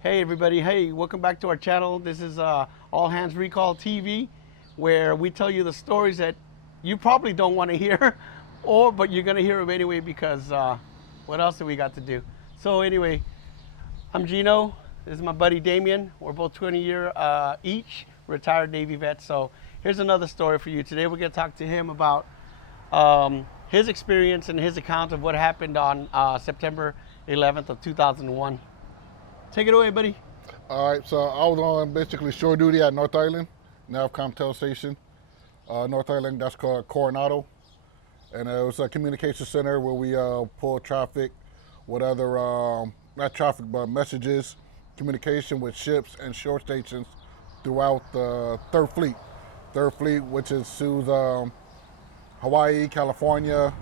Hey everybody, hey, welcome back to our channel. This is All Hands Recall TV, where we tell you the stories that you probably don't want to hear, but you're gonna hear them anyway because what else do we got to do? So anyway, I'm Gino. This is my buddy Damian. We're both 20-year each retired Navy vets. So here's another story for you. Today we're gonna talk to him about his experience and his account of what happened on September 11th of 2001. Take it away, buddy. All right, so I was on basically shore duty at North Island, Naval Constellation. North Island, that's called Coronado. And it was a communication center where we pull traffic with other, not traffic, but messages, communication with ships and shore stations throughout the Third Fleet. Third Fleet, which is sues Hawaii, California.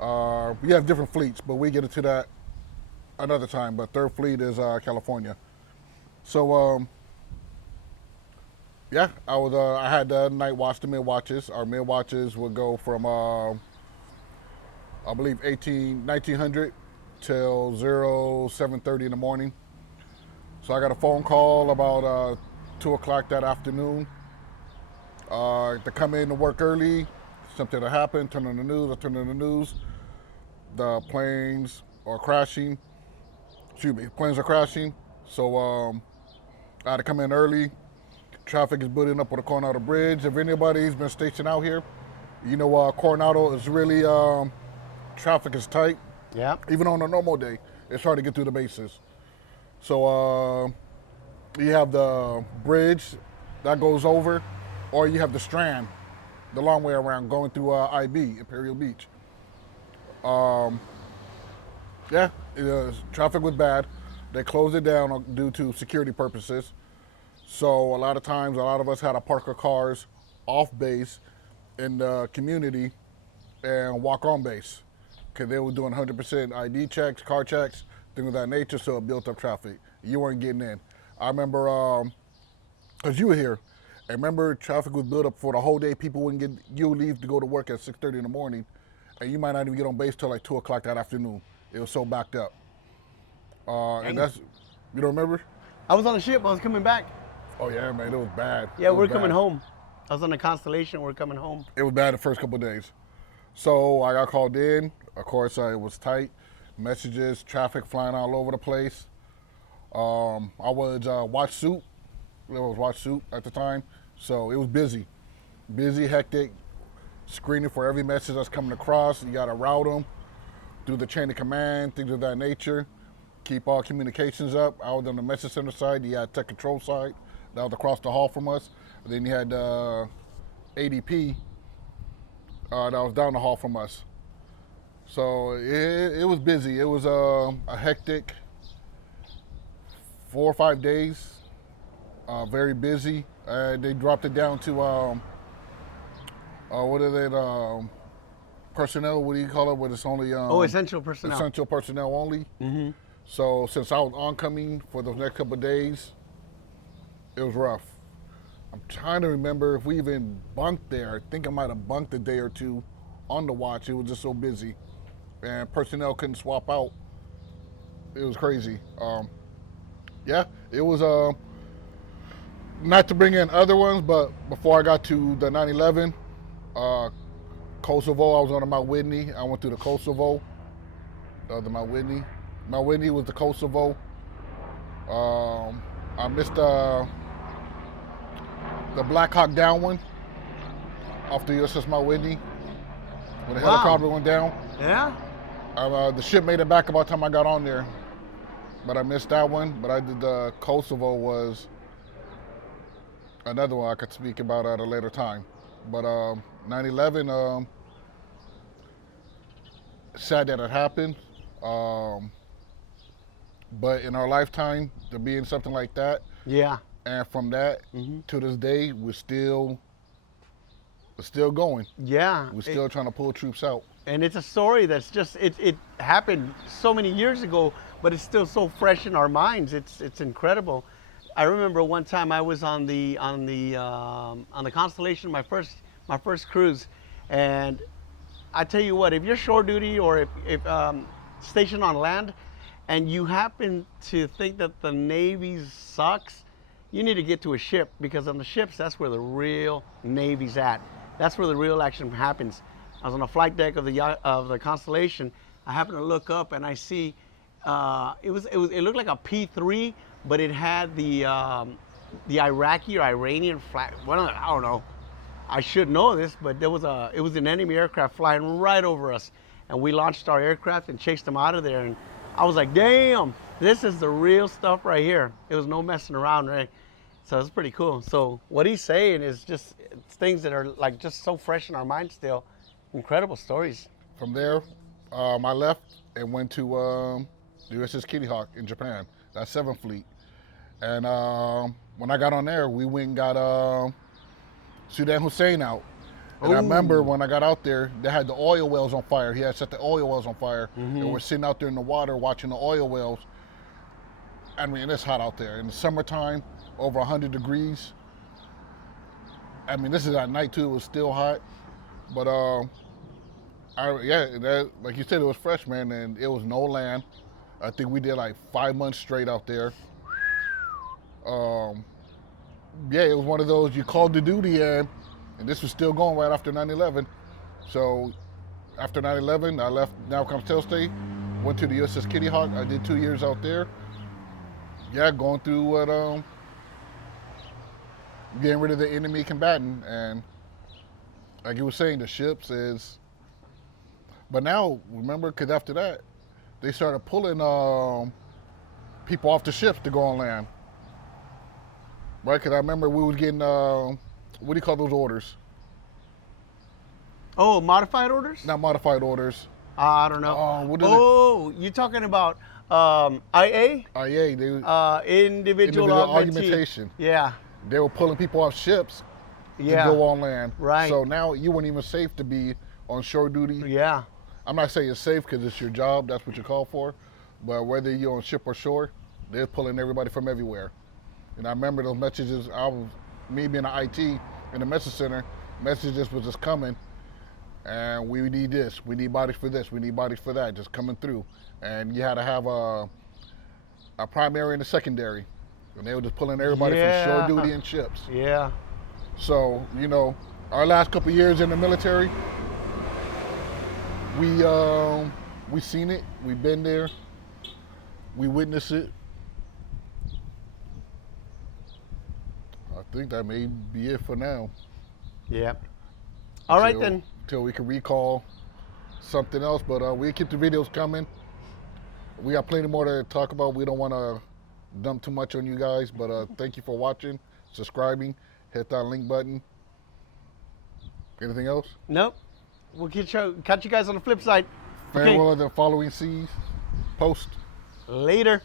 We have different fleets, but we get into that another time, but Third Fleet is California. So yeah, I had the night watch, the mid watches. Our mid watches would go from I believe 1900 till 07:30 in the morning. So I got a phone call about 2 o'clock that afternoon to come in to work early. Something had happened. Turn on the news. I turned on the news. The planes are crashing. Planes are crashing, so I had to come in early. Traffic is building up on the Coronado Bridge. If anybody's been stationed out here, you know Coronado is really, traffic is tight. Yeah. Even on a normal day, it's hard to get through the bases. So you have the bridge that goes over, or you have the Strand, the long way around, going through IB, Imperial Beach. Yeah, traffic was bad. They closed it down due to security purposes. So a lot of times, a lot of us had to park our cars off base in the community and walk on base because they were doing 100% ID checks, car checks, things of that nature, so it built up traffic. You weren't getting in. I remember, because you were here, I remember traffic was built up for the whole day. People wouldn't get, you would leave to go to work at 6:30 in the morning, and you might not even get on base till like 2 o'clock that afternoon. It was so backed up. And that's, you don't remember? I was on the ship. I was coming back. Oh yeah, man, it was bad. Yeah, It was we're bad. coming home. I was on the Constellation. We're coming home. It was bad the first couple of days. So I got called in. Of course, it was tight. Messages, traffic flying all over the place. I was watch suit. It was watch suit at the time. So it was busy. Busy, hectic. Screening for every message that's coming across. You got to route them through the chain of command, things of that nature. Keep all communications up. I was on the message center side. You had tech control side. That was across the hall from us. And then you had ADP that was down the hall from us. So it was busy. It was a hectic 4 or 5 days. Very busy. They dropped it down to what are they? Personnel. What do you call it? Where it's only Essential personnel. Essential personnel only. Mm-hmm. So since I was oncoming for those next couple of days, it was rough. I'm trying to remember if we even bunked there. I think I might have bunked a day or two on the watch. It was just so busy, and personnel couldn't swap out. It was crazy. Yeah, it was not to bring in other ones, but before I got to the 9/11, Kosovo, I was on the Mount Whitney. I went through the Kosovo, the Mount Whitney. Mount Whitney was the Kosovo. I missed the Black Hawk Down one off the USS Mount Whitney when the helicopter went down. Yeah? The ship made it back about the time I got on there, but I missed that one. But I did the Kosovo was another one I could speak about at a later time. But 9/11, sad that it happened. But in our lifetime, to be in something like that, Yeah. and from that to this day, we're still going. Yeah. We're still trying to pull troops out. And it's a story that's just it happened so many years ago, but it's still so fresh in our minds. It's incredible. I remember one time I was on the Constellation, my first cruise, and I tell you what, if you're shore duty or if stationed on land, and you happen to think that the Navy sucks, you need to get to a ship, because on the ships, that's where the real Navy's at. That's where the real action happens. I was on the flight deck of the Constellation. I happened to look up and I see it looked like a P3, but it had the Iraqi or Iranian flag. Well, I don't know. I should know this, but it was an enemy aircraft flying right over us, and we launched our aircraft and chased them out of there. And I was like, damn, this is the real stuff right here. It was no messing around, right? So it's pretty cool. So what he's saying is just things that are like just so fresh in our mind still. Incredible stories. From there, I left and went to the USS Kitty Hawk in Japan. That's 7th Fleet. And when I got on there, we went and got Saddam Hussein out. And I remember when I got out there, they had the oil wells on fire. He had set the oil wells on fire. And we're sitting out there in the water watching the oil wells. I mean, it's hot out there. In the summertime, over 100 degrees. I mean, this is at night too. It was still hot. But like you said, it was fresh, man, and it was no land. I think we did like 5 months straight out there. It was one of those, you called to duty, and this was still going right after 9/11. So after 9/11, I left Naval Constellation, went to the USS Kitty Hawk. I did 2 years out there. Yeah, going through what, getting rid of the enemy combatant, and like you were saying, the ships is. But now, remember, because after that, they started pulling people off the ships to go on land. Right? Because I remember we was getting, what do you call those orders? Oh, modified orders? Not modified orders. I don't know. You're talking about IA? IA. Individual augmentation. Yeah. They were pulling people off ships to go on land. Right. So now you weren't even safe to be on shore duty. Yeah. I'm not saying it's safe because it's your job, that's what you're called for, but whether you're on ship or shore, they're pulling everybody from everywhere. And I remember those messages, me being an IT in the message center, messages was just coming, and we need this, we need bodies for this, we need bodies for that, just coming through. And you had to have a primary and a secondary, and they were just pulling everybody from shore duty and ships. Yeah. So, you know, our last couple of years in the military, we seen it, we've been there, we witnessed it. I think that may be it for now. Yeah. All right then. Till we can recall something else, but we keep the videos coming. We got plenty more to talk about. We don't want to dump too much on you guys, but thank you for watching, subscribing, hit that link button. Anything else? Nope. We'll catch you guys on the flip side. Farewell the following seas. Post. Later.